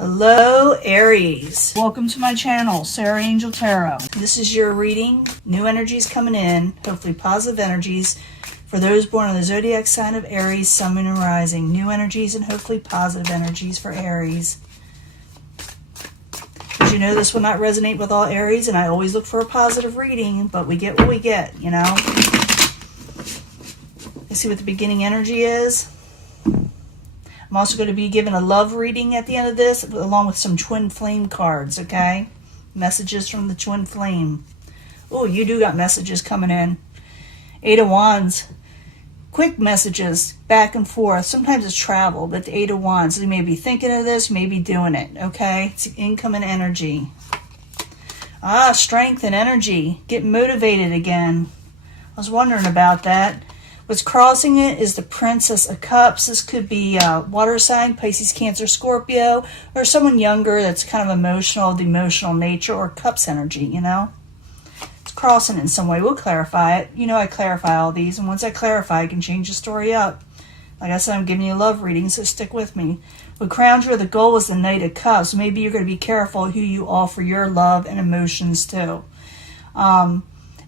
Hello, Aries. Welcome to my channel, Sarah Angel Tarot. This is your reading. New energies coming in, hopefully positive energies for those born in the zodiac sign of Aries, Sun, Moon, and Rising. New energies and hopefully positive energies for Aries. As you know, this will not resonate with all Aries, and I always look for a positive reading, but we get what we get, you know. Let's see what the beginning energy is. I'm also going to be giving a love reading at the end of this, along with some twin flame cards, okay? Messages from the twin flame. Oh, you do got messages coming in. 8 of Wands. Quick messages, back and forth. Sometimes it's travel, but the 8 of Wands. You may be thinking of this, you may be doing it, okay? It's incoming energy. Strength and energy. Get motivated again. I was wondering about that. What's crossing it is the Princess of Cups. This could be water sign, Pisces, Cancer, Scorpio, or someone younger that's kind of emotional, the emotional nature, or Cups energy, you know? It's crossing in some way. We'll clarify it. You know I clarify all these, and once I clarify, I can change the story up. Like I said, I'm giving you a love reading, so stick with me. What crowns you, the goal is the Knight of Cups. Maybe you're going to be careful who you offer your love and emotions to.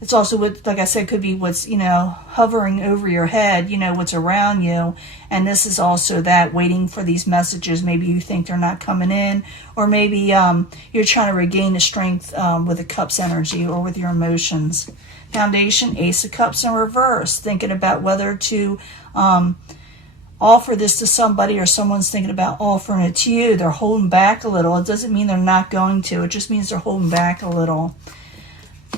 It's also what, like I said, could be what's, you know, hovering over your head, you know, what's around you. And this is also that, waiting for these messages. Maybe you think they're not coming in, or maybe you're trying to regain the strength with the Cups energy or with your emotions. Foundation, Ace of Cups in reverse. Thinking about whether to offer this to somebody, or someone's thinking about offering it to you. They're holding back a little. It doesn't mean they're not going to. It just means they're holding back a little.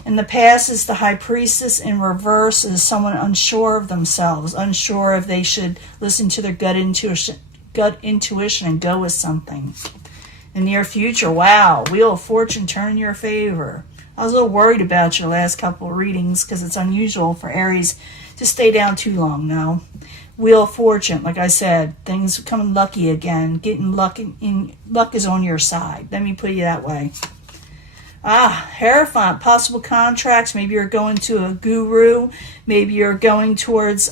In the past is the High Priestess. In reverse is someone unsure of themselves, unsure if they should listen to their gut intuition and go with something. In the near future, wow, Wheel of Fortune turn in your favor. I was a little worried about your last couple of readings because it's unusual for Aries to stay down too long now. Wheel of Fortune, like I said, things coming lucky again. Getting luck luck is on your side. Let me put it that way. Hierophant, possible contracts. Maybe you're going to a guru. Maybe you're going towards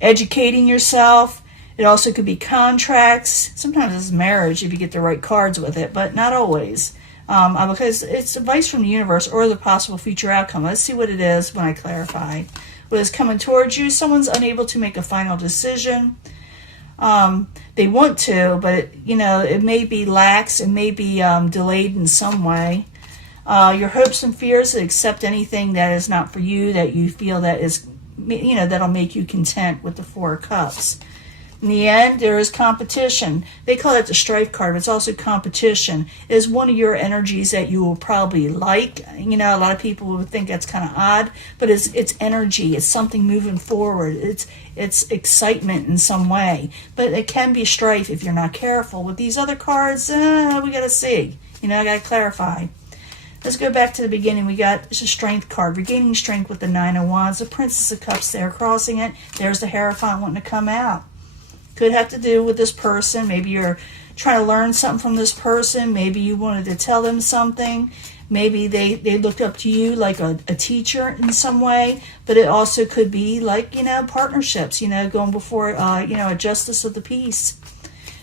educating yourself. It also could be contracts. Sometimes it's marriage if you get the right cards with it, but not always. Because it's advice from the universe or the possible future outcome. Let's see what it is when I clarify. What is coming towards you? Someone's unable to make a final decision. They want to, but it may be lax. It may be delayed in some way. Your hopes and fears to accept anything that is not for you, that you feel that is, that'll make you content with the Four of Cups. In the end, there is competition. They call it the strife card, but it's also competition. It is one of your energies that you will probably like. A lot of people would think that's kind of odd, but it's energy. It's something moving forward. It's excitement in some way. But it can be strife if you're not careful. With these other cards, we got to see. I got to clarify. Let's go back to the beginning. We got a strength card, regaining strength with the 9 of Wands, the Princess of Cups there crossing it. There's the Hierophant wanting to come out. Could have to do with this person. Maybe you're trying to learn something from this person. Maybe you wanted to tell them something. Maybe they looked up to you like a teacher in some way. But it also could be like, partnerships, going before, a justice of the peace.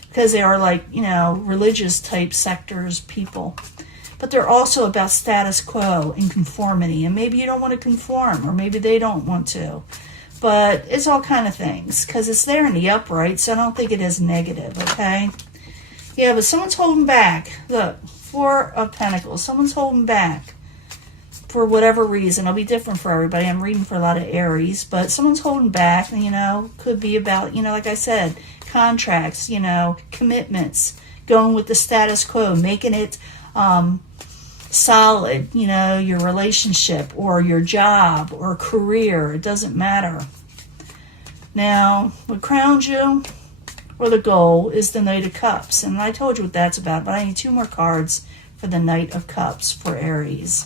Because they are like, religious type sectors, people. But they're also about status quo and conformity. And maybe you don't want to conform, or maybe they don't want to. But it's all kind of things, because it's there in the upright, so I don't think it is negative, okay? Yeah, but someone's holding back. Look, 4 of Pentacles. Someone's holding back for whatever reason. It'll be different for everybody. I'm reading for a lot of Aries, but someone's holding back, could be about, like I said, contracts, commitments, going with the status quo, making it solid, your relationship or your job or career. It doesn't matter. Now, what crowns you or the goal is the Knight of Cups. And I told you what that's about, but I need 2 more cards for the Knight of Cups for Aries.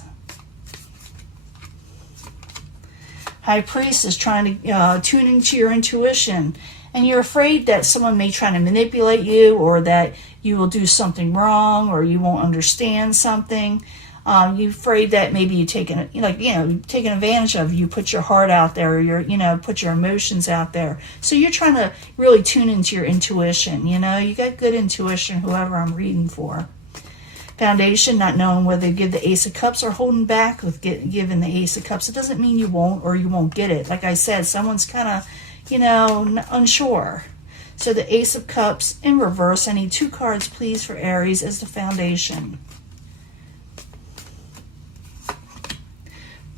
High Priest is trying to tune into your intuition. And you're afraid that someone may try to manipulate you, or that you will do something wrong, or you won't understand something. You're afraid that maybe you taking advantage of. You put your heart out there, or put your emotions out there. So you're trying to really tune into your intuition. You got good intuition, whoever I'm reading for. Foundation, not knowing whether you give the Ace of Cups or holding back with giving the Ace of Cups. It doesn't mean you won't or you won't get it. Like I said, someone's kind of, unsure. So the Ace of Cups in reverse. I need 2 cards, please, for Aries as the foundation.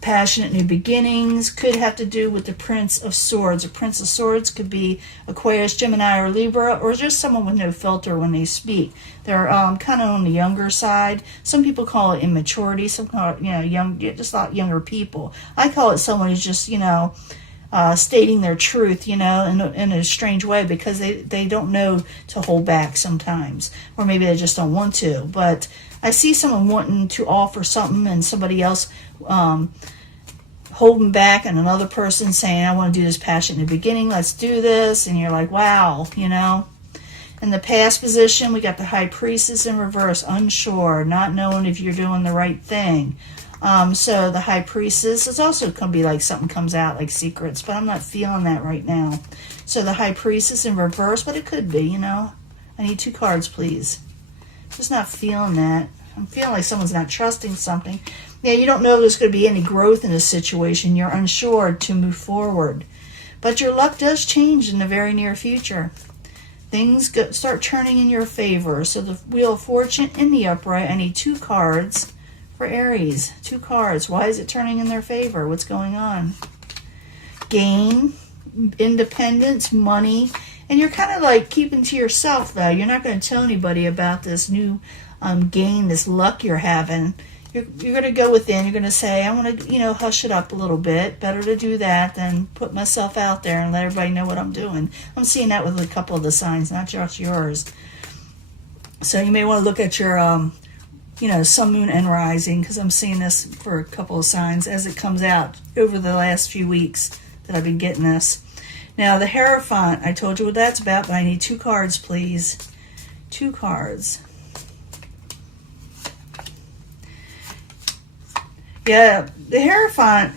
Passionate new beginnings could have to do with the Prince of Swords. A Prince of Swords could be Aquarius, Gemini, or Libra, or just someone with no filter when they speak. They're kind of on the younger side. Some people call it immaturity. Some call it, young, just not younger people. I call it someone who's just, stating their truth, in a strange way, because they don't know to hold back sometimes, or maybe they just don't want to. But I see someone wanting to offer something and somebody else holding back, and another person saying, I want to do this passion in the beginning, let's do this. And you're like, wow, In the past position, we got the High Priestess in reverse, unsure, not knowing if you're doing the right thing. So the High Priestess is also going to be like something comes out like secrets, but I'm not feeling that right now. So the High Priestess in reverse, but it could be, I need 2 cards, please. Just not feeling that. I'm feeling like someone's not trusting something. Yeah, you don't know if there's going to be any growth in this situation. You're unsure to move forward. But your luck does change in the very near future. Things start turning in your favor. So the Wheel of Fortune in the upright, I need 2 cards for Aries. 2 cards. Why is it turning in their favor? What's going on? Gain, independence, money. And you're kind of like keeping to yourself, though. You're not going to tell anybody about this new gain, this luck you're having. You're going to go within. You're going to say, I want to, hush it up a little bit. Better to do that than put myself out there and let everybody know what I'm doing. I'm seeing that with a couple of the signs, not just yours. So you may want to look at your, sun, moon, and rising, because I'm seeing this for a couple of signs as it comes out over the last few weeks that I've been getting this. Now, the Hierophant, I told you what that's about, but I need 2 cards, please. 2 cards. Yeah, the Hierophant,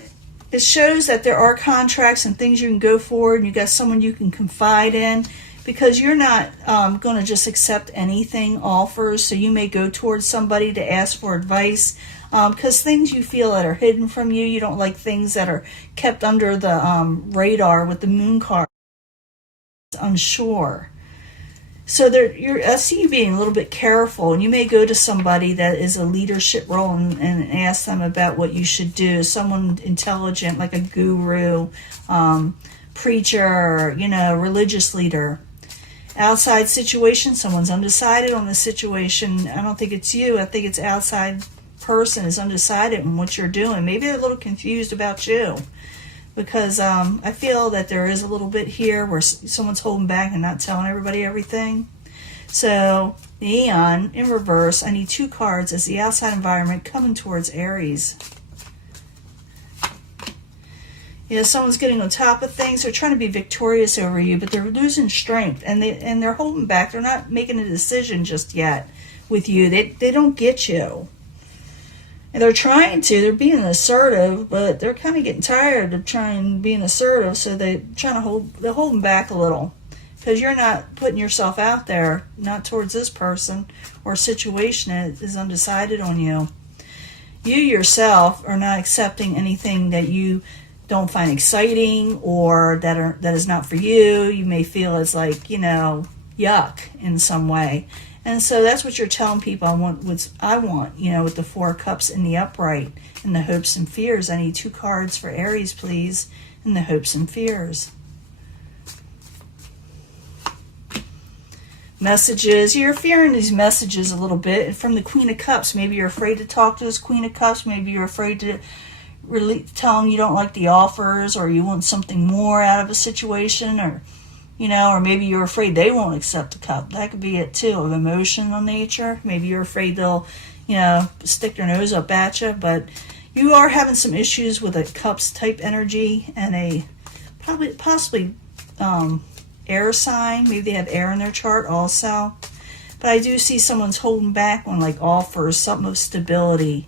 it shows that there are contracts and things you can go forward, and you got someone you can confide in, because you're not going to just accept anything offers. So you may go towards somebody to ask for advice, because things you feel that are hidden from you. You don't like things that are kept under the radar with the moon card. Unsure. So I see you being a little bit careful, and you may go to somebody that is a leadership role and ask them about what you should do. Someone intelligent, like a guru, preacher, religious leader. Outside situation, someone's undecided on the situation. I don't think it's you. I think it's outside person is undecided on what you're doing. Maybe they're a little confused about you. Because I feel that there is a little bit here where someone's holding back and not telling everybody everything. So, the Aeon in reverse, I need 2 cards as the outside environment coming towards Aries. Someone's getting on top of things. They're trying to be victorious over you, but they're losing strength, and they're holding back. They're not making a decision just yet with you. They don't get you. And they're they're being assertive, but they're kind of getting tired of being assertive, so they're holding back a little. Because you're not putting yourself out there, not towards this person or situation that is undecided on you. You yourself are not accepting anything that you don't find exciting or that is not for you. You may feel it's like, yuck in some way. And so that's what you're telling people. I want, with the 4 cups in the upright, in the hopes and fears. I need 2 cards for Aries, please, in the hopes and fears. Messages. You're fearing these messages a little bit. From the Queen of Cups, maybe you're afraid to talk to this Queen of Cups. Maybe you're afraid to really tell them you don't like the offers, or you want something more out of a situation, or maybe you're afraid they won't accept the cup. That could be it too, of emotional nature. Maybe you're afraid they'll, stick their nose up at you. But you are having some issues with a cups type energy and a possibly air sign. Maybe they have air in their chart also. But I do see someone's holding back on like offers, something of stability.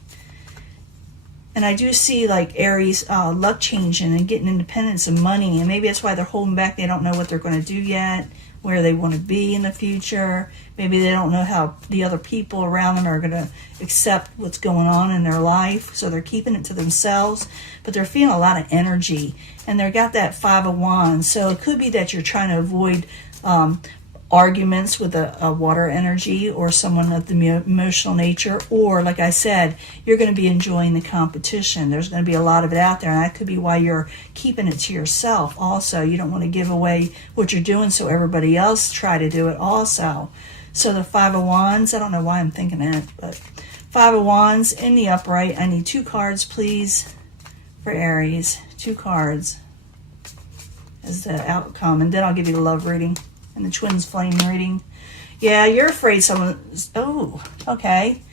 And I do see like Aries luck changing and getting independence and money. And maybe that's why they're holding back. They don't know what they're going to do yet, where they want to be in the future. Maybe they don't know how the other people around them are going to accept what's going on in their life. So they're keeping it to themselves. But they're feeling a lot of energy. And they've got that Five of Wands. So it could be that you're trying to avoid arguments with a water energy or someone of the emotional nature, or like I said, you're going to be enjoying the competition. There's going to be a lot of it out there, and that could be why you're keeping it to yourself also. You don't want to give away what you're doing so everybody else try to do it also. So the Five of Wands, I don't know why I'm thinking that, but Five of Wands in the upright. I need 2 cards, please, for Aries. 2 cards as the outcome, and then I'll give you the love reading and the twins flame reading. Yeah, you're afraid someone... Oh, okay.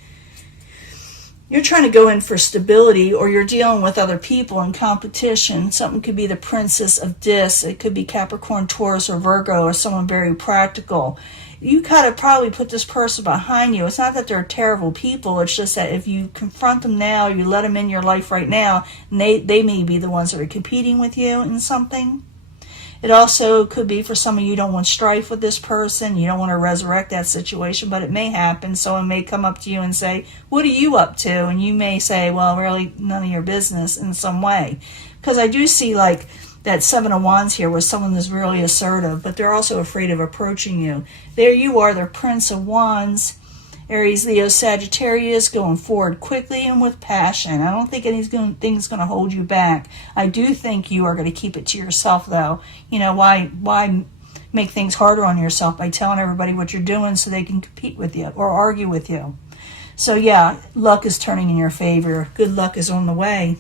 You're trying to go in for stability, or you're dealing with other people in competition. Something could be the Princess of Discs. It could be Capricorn, Taurus, or Virgo, or someone very practical. You gotta probably put this person behind you. It's not that they're terrible people. It's just that if you confront them now, you let them in your life right now, and they may be the ones that are competing with you in something. It also could be for some of you don't want strife with this person. You don't want to resurrect that situation, but it may happen. Someone may come up to you and say, what are you up to? And you may say, well, really none of your business in some way. Because I do see like that Seven of Wands here where someone is really assertive, but they're also afraid of approaching you. There you are, the Prince of Wands. Aries, Leo, Sagittarius, going forward quickly and with passion. I don't think anything's going to hold you back. I do think you are going to keep it to yourself, though. You know, why make things harder on yourself by telling everybody what you're doing so they can compete with you or argue with you? So, yeah, luck is turning in your favor. Good luck is on the way.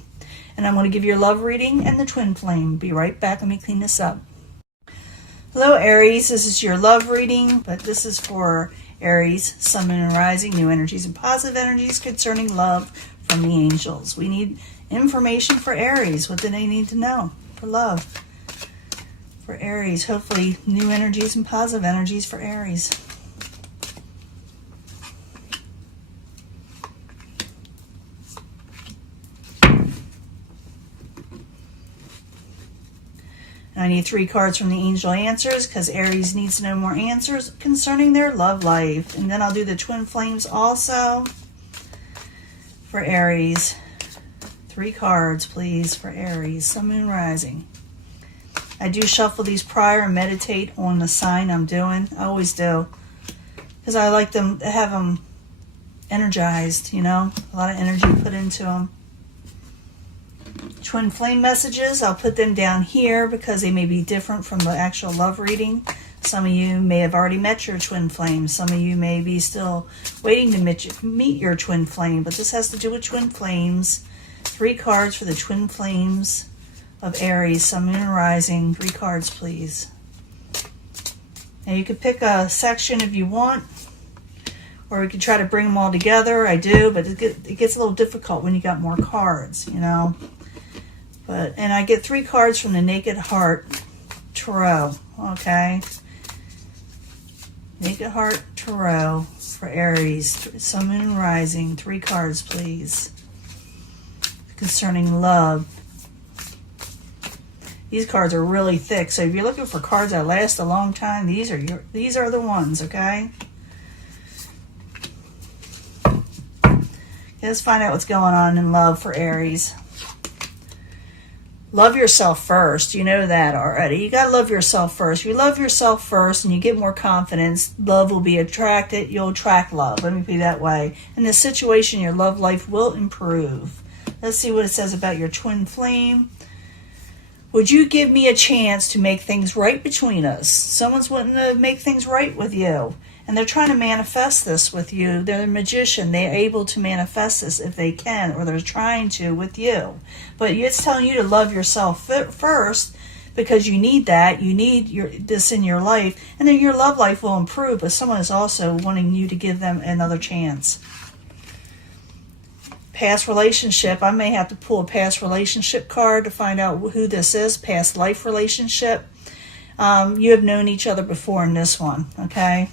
And I'm going to give you a love reading and the twin flame. Be right back. Let me clean this up. Hello, Aries. This is your love reading, but this is for Aries, Sun, Moon, and Rising, new energies and positive energies concerning love from the angels. We need information for Aries. What do they need to know for love? For Aries, hopefully new energies and positive energies for Aries. I need 3 cards from the angel answers because Aries needs to know more answers concerning their love life. And then I'll do the twin flames also for Aries. 3 cards, please, for Aries, Sun, Moon, Rising. I do shuffle these prior and meditate on the sign I'm doing. I always do. Because I like them to have them energized, you know. A lot of energy put into them. Twin flame messages, I'll put them down here because they may be different from the actual love reading. Some of you may have already met your twin flame. Some of you may be still waiting to meet your twin flame, but this has to do with twin flames. 3 cards for the twin flames of Aries, Sun, Moon, and Rising. 3 cards, please. Now you could pick a section if you want, or we could try to bring them all together. I do, but it gets a little difficult when you got more cards, you know. And I get 3 cards from the Naked Heart Tarot, okay? Naked Heart Tarot for Aries, Sun, Moon, and Rising. 3 cards, please, concerning love. These cards are really thick, so if you're looking for cards that last a long time, these are the ones, okay? Let's find out what's going on in love for Aries. Love yourself first. You know that already. You got to love yourself first. If you love yourself first and you get more confidence, love will be attracted. You'll attract love. Let me be that way. In this situation, your love life will improve. Let's see what it says about your twin flame. Would you give me a chance to make things right between us? Someone's wanting to make things right with you. And they're trying to manifest this with you. They're a magician. They're able to manifest this if they can, or they're trying to with you. But it's telling you to love yourself first because you need that. You need this in your life. And then your love life will improve. But someone is also wanting you to give them another chance. Past relationship. I may have to pull a past relationship card to find out who this is. Past life relationship. You have known each other before in this one. Okay.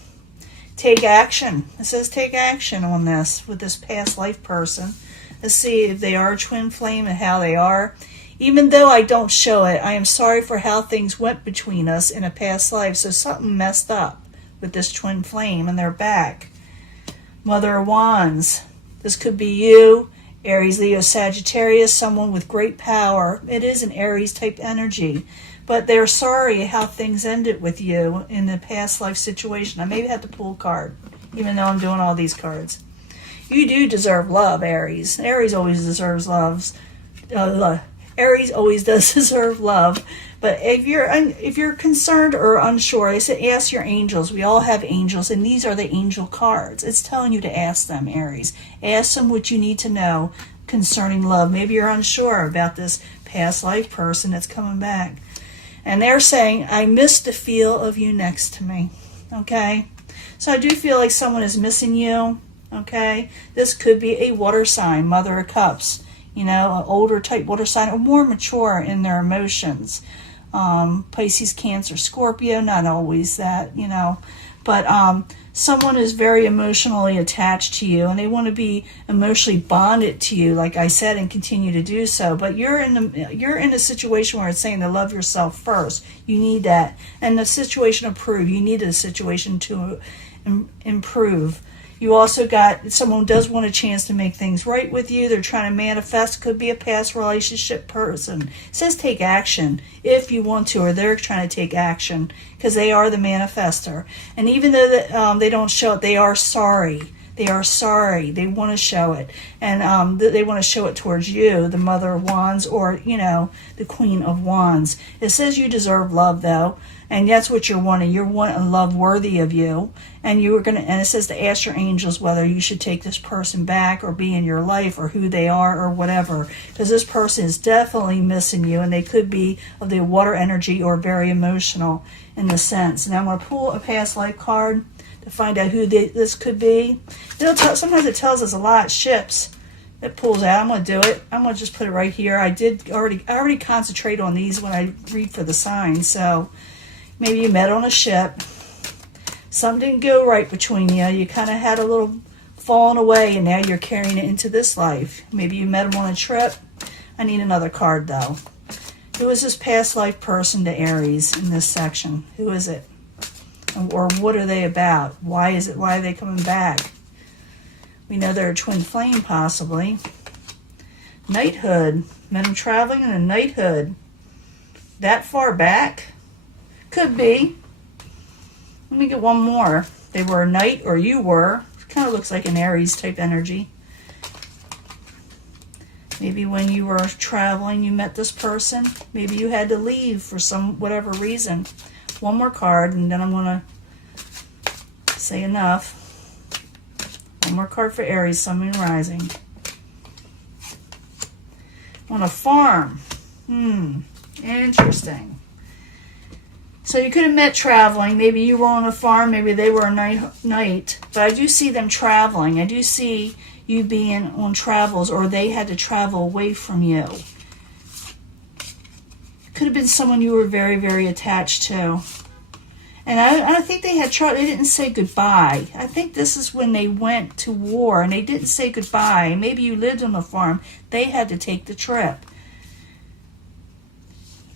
Take action. It says take action on this with this past life person. Let's see if they are a twin flame and how they are. Even though I don't show it, I am sorry for how things went between us in a past life. So something messed up with this twin flame and they're back. Mother of Wands. This could be you, Aries, Leo, Sagittarius, someone with great power. It is an Aries type energy. But they're sorry how things ended with you in the past life situation. I maybe have to pull a card, even though I'm doing all these cards. You do deserve love, Aries. Aries always deserves love. Aries always does deserve love. But if you're concerned or unsure, I said ask your angels. We all have angels, and these are the angel cards. It's telling you to ask them, Aries. Ask them what you need to know concerning love. Maybe you're unsure about this past life person that's coming back. And they're saying, I miss the feel of you next to me. Okay? So I do feel like someone is missing you. Okay? This could be a water sign, Mother of Cups. You know, an older type water sign, or more mature in their emotions. Pisces, Cancer, Scorpio, not always that, you know. But someone is very emotionally attached to you, and they want to be emotionally bonded to you, like I said, and continue to do so. But you're in a situation where it's saying to love yourself first. You need that. And the situation improve. You need a situation to improve. You also got someone who does want a chance to make things right with you. They're trying to manifest. Could be a past relationship person. It says take action if you want to, or they're trying to take action because they are the manifester. And even though they don't show it, they are sorry. They are sorry. They want to show it. And they want to show it towards you, the Mother of Wands, or, you know, the Queen of Wands. It says you deserve love, though. And that's what you're wanting. You're wanting love worthy of you. And and it says to ask your angels whether you should take this person back or be in your life or who they are or whatever. Because this person is definitely missing you. And they could be of the water energy or very emotional in the sense. Now I'm going to pull a past life card to find out who this could be. Sometimes it tells us a lot. Ships. It pulls out. I'm going to do it. I'm going to just put it right here. I already concentrate on these when I read for the signs. So maybe you met on a ship. Something didn't go right between you. You kind of had a little falling away, and now you're carrying it into this life. Maybe you met him on a trip. I need another card, though. Who is this past life person to Aries in this section? Who is it? Or what are they about? Why are they coming back? We know they're a twin flame, possibly. Knighthood. Met them traveling in a knighthood. That far back? Could be. Let me get one more. They were a knight, or you were. Kind of looks like an Aries type energy. Maybe when you were traveling, you met this person. Maybe you had to leave for whatever reason. One more card, and then I'm going to say enough. One more card for Aries, Sun, Moon, Rising. On a farm. Interesting. So you could have met traveling. Maybe you were on a farm. Maybe they were a knight. But I do see them traveling. I do see you being on travels, or they had to travel away from you. Could have been someone you were very, very attached to. And I think they had trouble. They didn't say goodbye. I think this is when they went to war and they didn't say goodbye. Maybe you lived on a farm. They had to take the trip.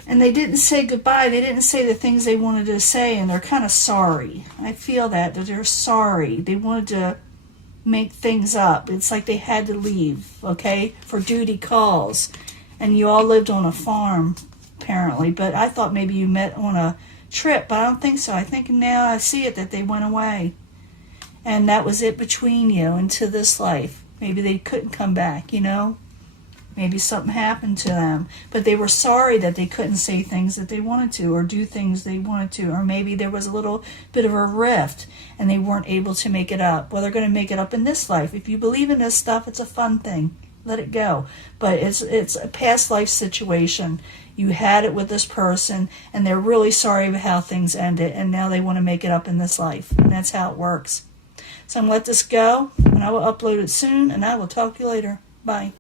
And they didn't say goodbye. They didn't say the things they wanted to say, and they're kind of sorry. I feel that they're sorry. They wanted to make things up. It's like they had to leave, okay, for duty calls. And you all lived on a farm, apparently. But I thought maybe you met on a trip, but I don't think so. I think now I see it that they went away. And that was it between you into this life. Maybe they couldn't come back, you know. Maybe something happened to them. But they were sorry that they couldn't say things that they wanted to or do things they wanted to. Or maybe there was a little bit of a rift and they weren't able to make it up. Well, they're going to make it up in this life. If you believe in this stuff, it's a fun thing. Let it go. But it's a past life situation. You had it with this person and they're really sorry about how things ended. And now they want to make it up in this life. And that's how it works. So I'm going to let this go. And I will upload it soon. And I will talk to you later. Bye.